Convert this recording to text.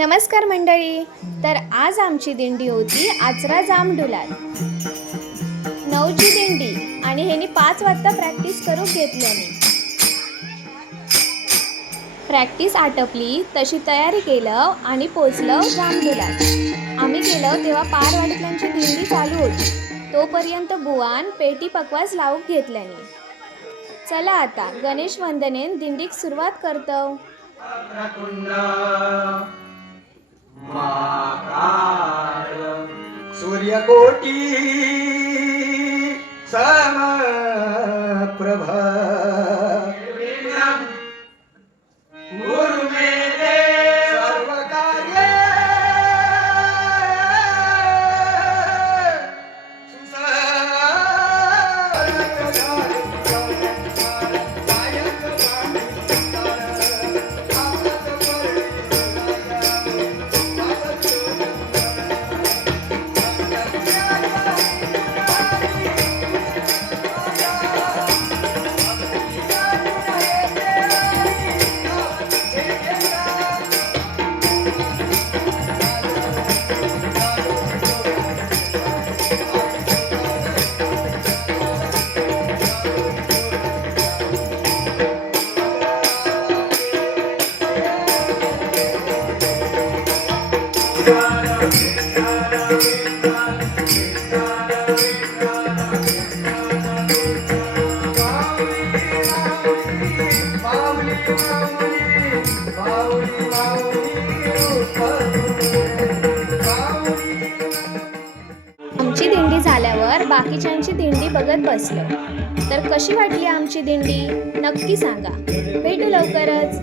नमस्कार मंडळी. तर आज आमची दिंडी होती आचरा जामडुलात. 9ची दिंडी आणि ह्यांनी 5 वाजता प्रॅक्टिस करून घेतल्याने. प्रॅक्टिस आटपली तशी तयारी केलं आणि पोचलं जामडुलात. आम्ही गेलो तेव्हा पारवाडीतल्यांची दिंडी चालू होती. तोपर्यंत बुवान पेटी पकवास लावून घेतल्याने. चला आता गणेश वंदनेन दिंडीक सुरुवात करतो. सूर्यकोटी समप्रभ गुरु मेरे सर्व कार्य आमची दिंडी झाल्यावर बाकीच्यांची दिंडी बघत बसलो. तर कशी वाटली आमची दिंडी नक्की सांगा. भेटू लवकरच.